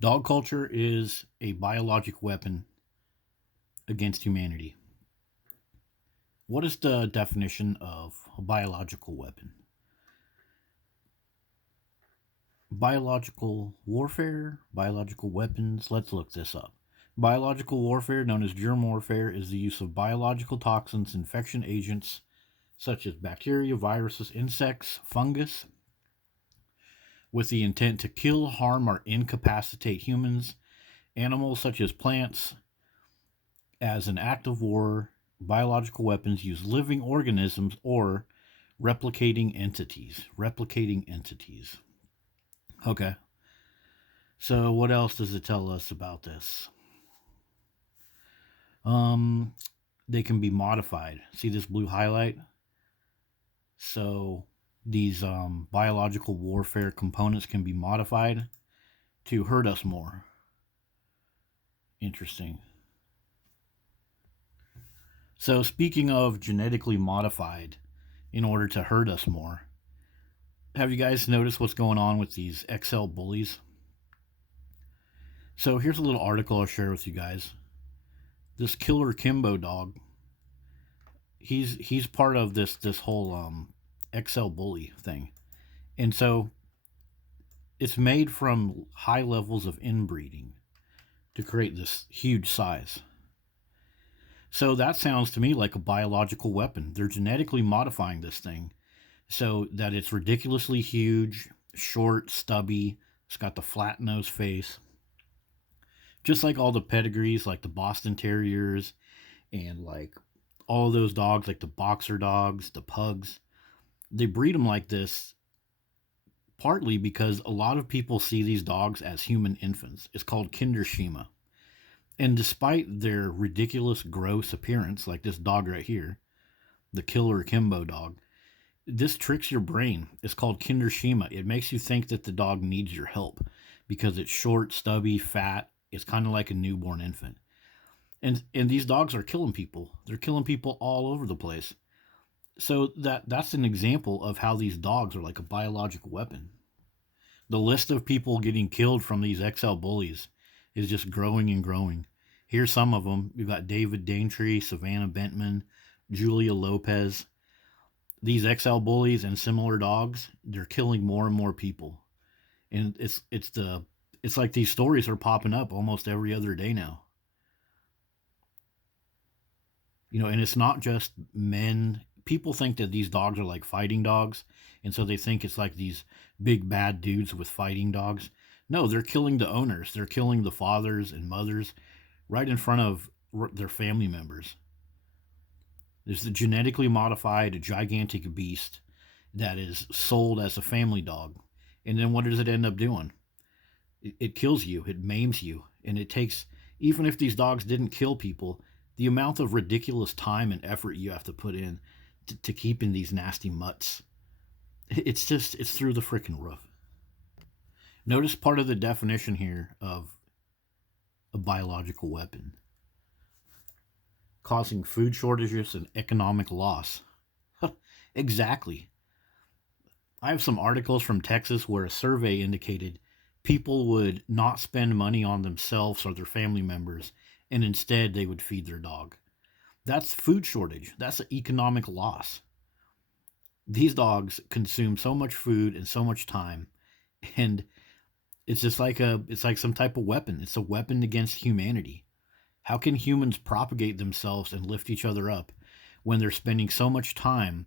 Dog culture is a biologic weapon against humanity. What is the definition of a biological weapon? Biological warfare, biological weapons. Let's look this up. Biological warfare, known as germ warfare, is the use of biological toxins, infection agents such as bacteria, viruses, insects, fungus, with the intent to kill, harm, or incapacitate humans, animals such as plants. As an act of war, biological weapons use living organisms or replicating entities. Replicating entities. Okay. So what else does it tell us about this? Um, they can be modified. See this blue highlight? So these biological warfare components can be modified to hurt us more. Interesting. So speaking of genetically modified in order to hurt us more, have you guys noticed what's going on with these XL bullies? So here's a little article I'll share with you guys. This killer Kimbo dog, he's part of this whole XL bully thing, and so it's made from high levels of inbreeding to create this huge size. So that sounds to me like a biological weapon. They're genetically modifying this thing so that it's ridiculously huge, short, stubby. It's got the flat nose face, just like all the pedigrees, like the Boston Terriers, and like all of those dogs, like the boxer dogs, the pugs. They breed them like this partly because a lot of people see these dogs as human infants. It's called Kinderschema. And despite their ridiculous, gross appearance, like this dog right here, the killer Kimbo dog, this tricks your brain. It's called Kinderschema. It makes you think that the dog needs your help because it's short, stubby, fat. It's kind of like a newborn infant. And these dogs are killing people. They're killing people all over the place. So that's an example of how these dogs are like a biological weapon. The list of people getting killed from these XL bullies is just growing and growing. Here's some of them. You've got David Daintree, Savannah Bentman, Julia Lopez. These XL bullies and similar dogs, they're killing more and more people. And it's like these stories are popping up almost every other day now. And it's not just men. People think that these dogs are like fighting dogs, and so they think it's like these big bad dudes with fighting dogs. No, they're killing the owners. They're killing the fathers and mothers right in front of their family members. There's the genetically modified gigantic beast that is sold as a family dog. And then what does it end up doing? It kills you, it maims you, and it takes, even if these dogs didn't kill people, the amount of ridiculous time and effort you have to put in to keeping these nasty mutts. It's through the freaking roof. Notice part of the definition here of a biological weapon: causing food shortages and economic loss. Exactly. I have some articles from Texas where a survey indicated people would not spend money on themselves or their family members, and instead they would feed their dog. That's food shortage. That's an economic loss. These dogs consume so much food and so much time, and it's like some type of weapon. It's a weapon against humanity. How can humans propagate themselves and lift each other up when they're spending so much time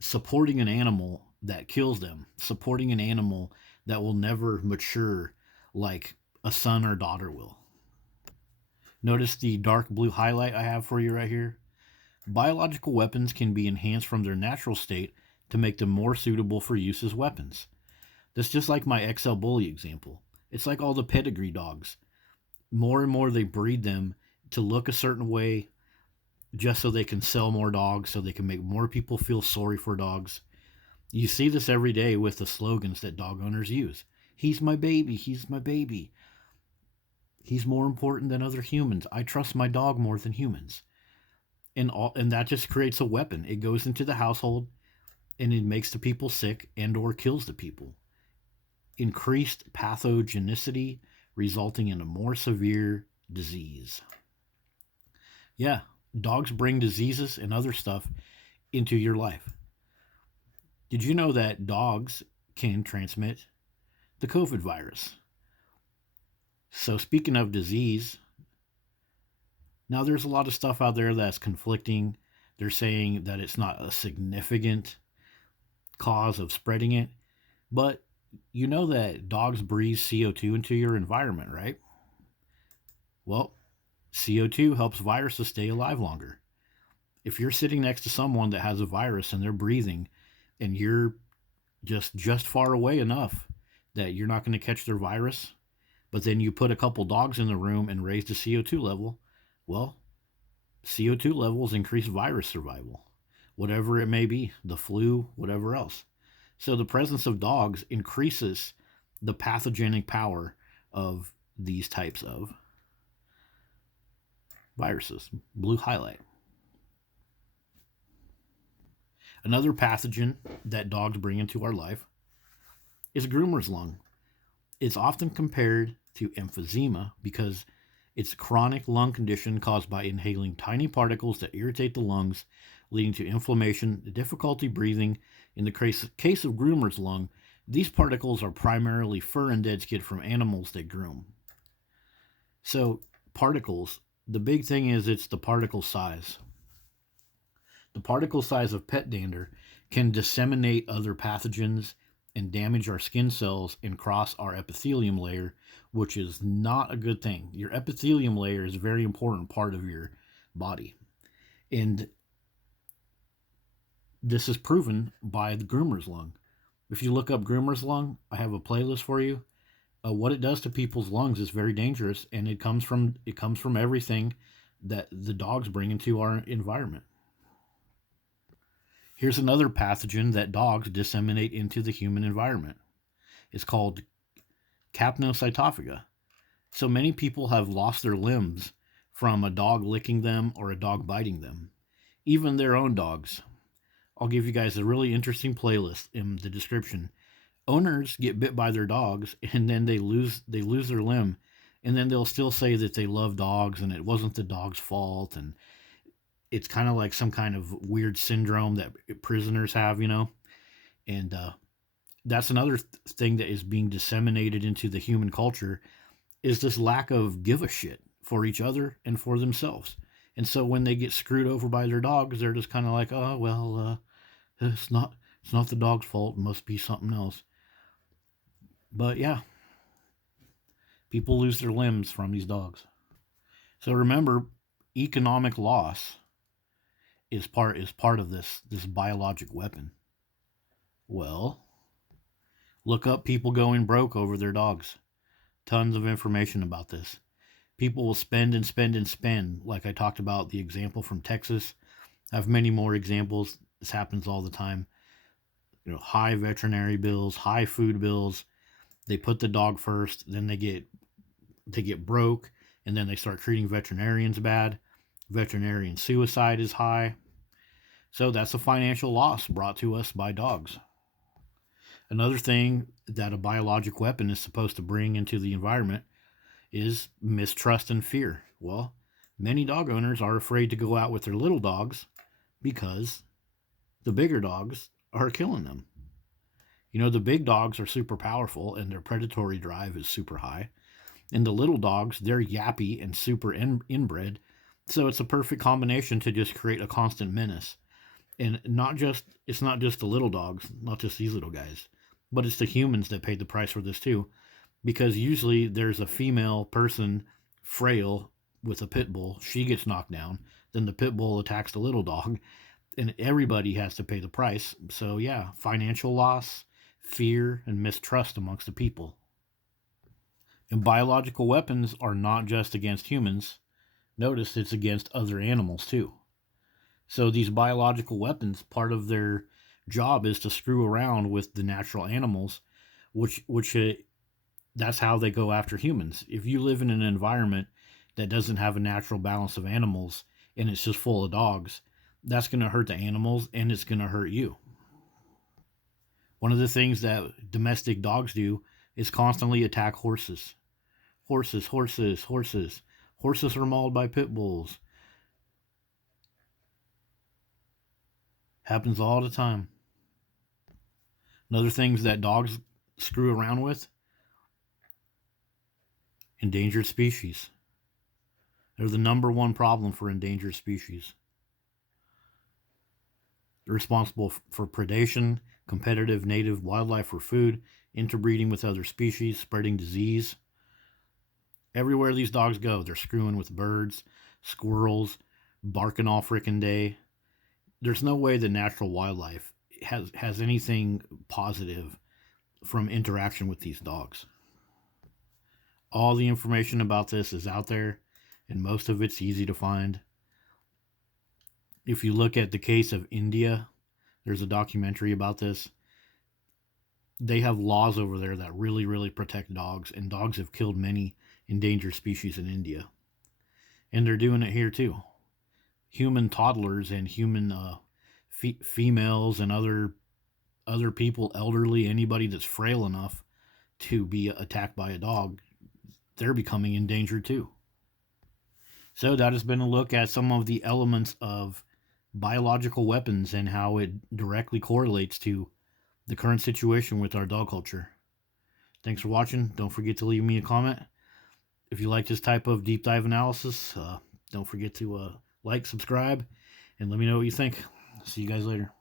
supporting an animal that kills them, supporting an animal that will never mature like a son or daughter will? Notice the dark blue highlight I have for you right here. Biological weapons can be enhanced from their natural state to make them more suitable for use as weapons. That's just like my XL Bully example. It's like all the pedigree dogs. More and more they breed them to look a certain way just so they can sell more dogs, so they can make more people feel sorry for dogs. You see this every day with the slogans that dog owners use. He's my baby, he's my baby. He's more important than other humans. I trust my dog more than humans. And that just creates a weapon. It goes into the household and it makes the people sick and or kills the people. Increased pathogenicity resulting in a more severe disease. Yeah, dogs bring diseases and other stuff into your life. Did you know that dogs can transmit the COVID virus? So, speaking of disease, now there's a lot of stuff out there that's conflicting. They're saying that it's not a significant cause of spreading it, but you know that dogs breathe CO2 into your environment, right? Well, CO2 helps viruses stay alive longer. If you're sitting next to someone that has a virus and they're breathing and you're just far away enough that you're not going to catch their virus, but then you put a couple dogs in the room and raise the CO2 level, well, CO2 levels increase virus survival, whatever it may be, the flu, whatever else. So the presence of dogs increases the pathogenic power of these types of viruses. Blue highlight. Another pathogen that dogs bring into our life is groomer's lung. It's often compared to emphysema because it's a chronic lung condition caused by inhaling tiny particles that irritate the lungs, leading to inflammation, difficulty breathing. In the case of groomer's lung, these particles are primarily fur and dead skin from animals they groom. So, particles, the big thing is it's the particle size. The particle size of pet dander can disseminate other pathogens and damage our skin cells and cross our epithelium layer, which is not a good thing. Your epithelium layer is a very important part of your body. And this is proven by the groomer's lung. If you look up groomer's lung, I have a playlist for you. What it does to people's lungs is very dangerous, and it comes from everything that the dogs bring into our environment. Here's another pathogen that dogs disseminate into the human environment. It's called capnocytophaga. So many people have lost their limbs from a dog licking them or a dog biting them, even their own dogs. I'll give you guys a really interesting playlist in the description. Owners get bit by their dogs and then they lose their limb, and then they'll still say that they love dogs and it wasn't the dog's fault, and it's kind of like some kind of weird syndrome that prisoners have, and that's another thing that is being disseminated into the human culture, is this lack of give a shit for each other and for themselves. And so when they get screwed over by their dogs, they're just kind of like, oh well, it's not the dog's fault, it must be something else. But yeah, people lose their limbs from these dogs. So remember, economic loss is part of this biologic weapon. Well, look up people going broke over their dogs. Tons of information about this. People will spend and spend and spend, like I talked about the example from Texas. I have many more examples. This happens all the time. High veterinary bills, high food bills. They put the dog first, then they get broke, and then they start treating veterinarians bad. Veterinarian suicide is high. So that's a financial loss brought to us by dogs. Another thing that a biologic weapon is supposed to bring into the environment is mistrust and fear. Well, many dog owners are afraid to go out with their little dogs because the bigger dogs are killing them. The big dogs are super powerful and their predatory drive is super high. And the little dogs, they're yappy and super inbred. So it's a perfect combination to just create a constant menace. And it's not just the little dogs, not just these little guys, but it's the humans that paid the price for this too. Because usually there's a female person, frail, with a pit bull. She gets knocked down. Then the pit bull attacks the little dog. And everybody has to pay the price. So yeah, financial loss, fear, and mistrust amongst the people. And biological weapons are not just against humans. Notice it's against other animals too. So these biological weapons, part of their job is to screw around with the natural animals, which that's how they go after humans. If you live in an environment that doesn't have a natural balance of animals and it's just full of dogs, that's going to hurt the animals and it's going to hurt you. One of the things that domestic dogs do is constantly attack horses. Horses, horses, horses. Horses are mauled by pit bulls. Happens all the time. Another things that dogs screw around with, endangered species. They're the number one problem for endangered species. They're responsible for predation, competitive native wildlife for food, interbreeding with other species, spreading disease. Everywhere these dogs go, they're screwing with birds, squirrels, barking all frickin' day. There's no way the natural wildlife has anything positive from interaction with these dogs. All the information about this is out there, and most of it's easy to find. If you look at the case of India, there's a documentary about this. They have laws over there that really, really protect dogs, and dogs have killed many endangered species in India. And they're doing it here too. Human toddlers and human females and other people, elderly, anybody that's frail enough to be attacked by a dog, they're becoming endangered too. So that has been a look at some of the elements of biological weapons and how it directly correlates to the current situation with our dog culture. Thanks for watching. Don't forget to leave me a comment. If you like this type of deep dive analysis, don't forget to like, subscribe, and let me know what you think. See you guys later.